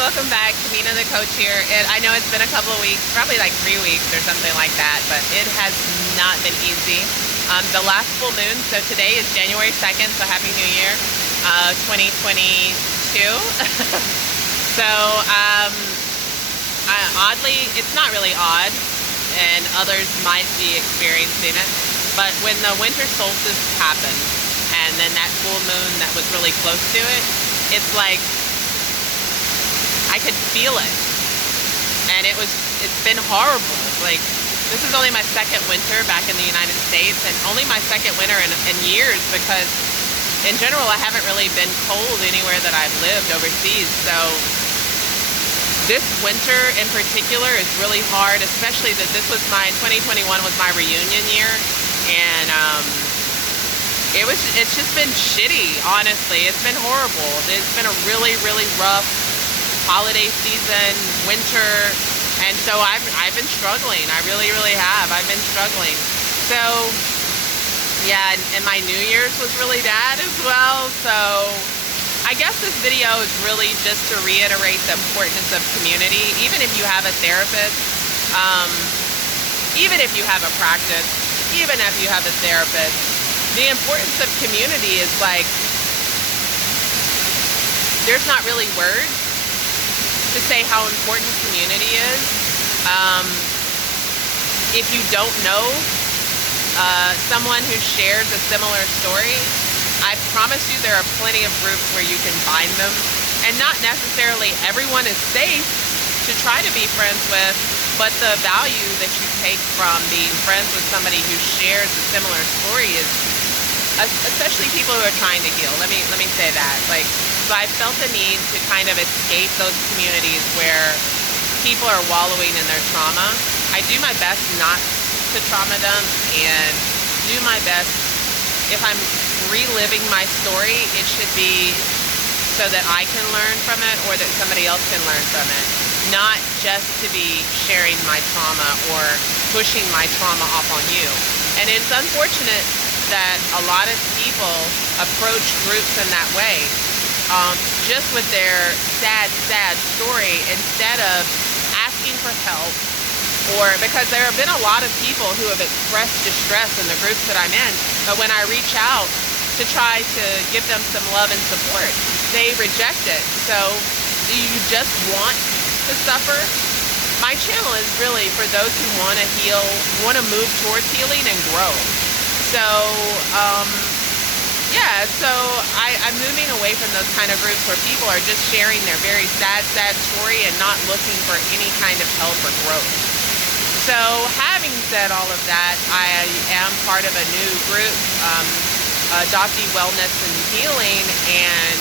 welcome back. Kamina the coach here. I know it's been a couple of weeks, probably like 3 weeks or something like that, but it has not been easy. The last full moon, so today is January 2nd, so Happy New Year, 2022. Oddly, it's not really odd, and others might be experiencing it, but when the winter solstice happened, and then that full moon that was really close to it, it's like I could feel it, and it's been horrible. Like, this is only my second winter back in the United States, and only my second winter in years, because in general I haven't really been cold anywhere that I've lived overseas. So this winter in particular is really hard, especially that this was 2021 was my reunion year, and it's just been shitty, honestly. It's been horrible. It's been a really, really rough holiday season, winter, and so I've been struggling. I really, really have. I've been struggling. So yeah, and my New Year's was really bad as well. So I guess this video is really just to reiterate the importance of community. Even if you have a therapist, even if you have a practice, even if you have a therapist, the importance of community is like, there's not really words to say how important community is. If you don't know someone who shares a similar story, I promise you there are plenty of groups where you can find them, and not necessarily everyone is safe to try to be friends with, but the value that you take from being friends with somebody who shares a similar story is, especially people who are trying to heal. Let me say that. Like, so I felt the need to kind of escape those communities where people are wallowing in their trauma. I do my best not to trauma dump, and do my best, if I'm reliving my story, it should be so that I can learn from it, or that somebody else can learn from it. Not just to be sharing my trauma or pushing my trauma off on you. And it's unfortunate that a lot of people approach groups in that way, just with their sad story, instead of asking for help. Or because there have been a lot of people who have expressed distress in the groups that I'm in, but when I reach out to try to give them some love and support, they reject it. So do you just want to suffer? My channel is really for those who want to heal, want to move towards healing and grow. So yeah, so I'm moving away from those kind of groups where people are just sharing their very sad story and not looking for any kind of help or growth. So having said all of that, I am part of a new group, Adoptee Wellness and Healing, and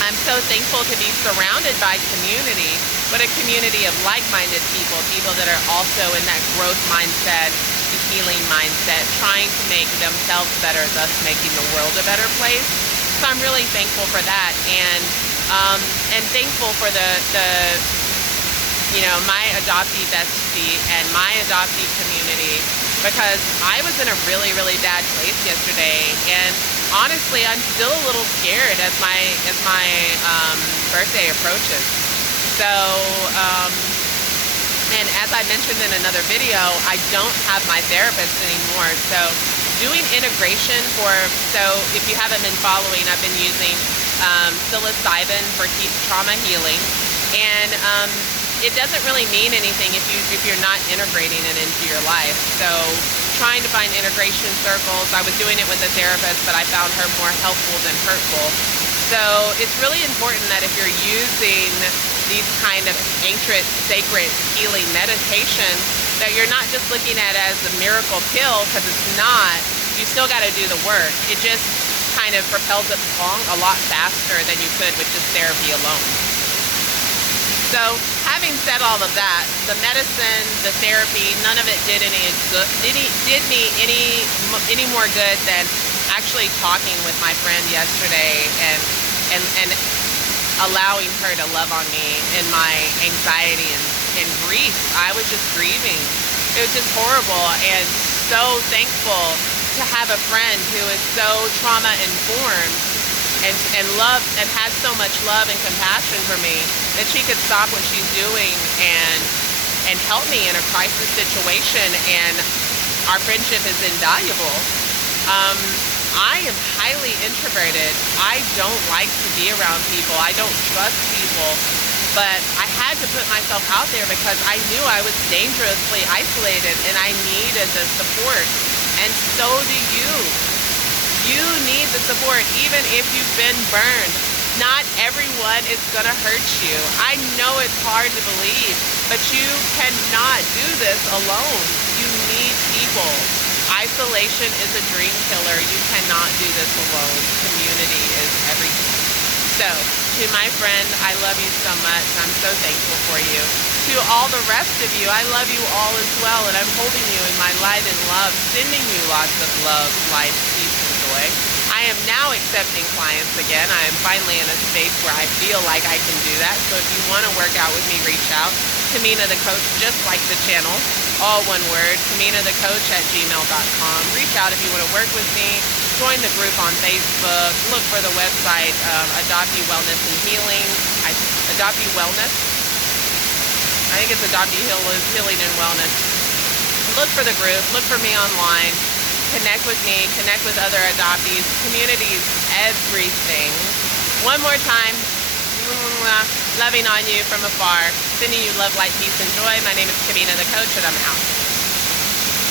I'm so thankful to be surrounded by community, but a community of like-minded people, people that are also in that growth mindset, the healing mindset, trying to make themselves better, thus making the world a better place. So I'm really thankful for that, and thankful for my adoptee bestie and my adoptee community, because I was in a really, really bad place yesterday, and honestly, I'm still a little scared as my birthday approaches. So, and as I mentioned in another video, I don't have my therapist anymore. So doing integration so if you haven't been following, I've been using psilocybin for trauma healing, and it doesn't really mean anything if you're not integrating it into your life. So trying to find integration circles. I was doing it with a therapist, but I found her more helpful than hurtful. So it's really important that if you're using these kind of ancient, sacred healing meditation, that you're not just looking at it as a miracle pill, because it's not. You still got to do the work. It just kind of propels it along a lot faster than you could with just therapy alone. So having said all of that, the medicine, the therapy, none of it did me any more good than actually talking with my friend yesterday and allowing her to love on me in my anxiety and grief. I was just grieving. It was just horrible, and so thankful to have a friend who is so trauma informed and love, and has so much love and compassion for me that she could stop what she's doing and help me in a crisis situation, and our friendship is invaluable. I am highly introverted. I don't like to be around people. I don't trust people. But I had to put myself out there because I knew I was dangerously isolated and I needed the support. And so do you. You need the support even if you've been burned. Not everyone is going to hurt you. I know it's hard to believe, but you cannot do this alone. You need people. Isolation is a dream killer. You cannot do this alone. Community is everything. So, to my friend, I love you so much. I'm so thankful for you. To all the rest of you, I love you all as well, and I'm holding you in my light and love, sending you lots of love, light, peace, and joy. I am now accepting clients again. I am finally in a space where I feel like I can do that. So if you want to work out with me, reach out. Tamina the Coach, just like the channel, all one word, TaminaTheCoach@gmail.com. Reach out if you want to work with me. Join the group on Facebook. Look for the website, Adopt You Wellness and Healing. Adopt You Wellness. I think it's Adopt You Healing and Wellness. Look for the group. Look for me online. Connect with me. Connect with other adoptees. Community is everything. One more time. Loving on you from afar. Sending you love, light, peace, and joy. My name is Tamina the Coach, and I'm out.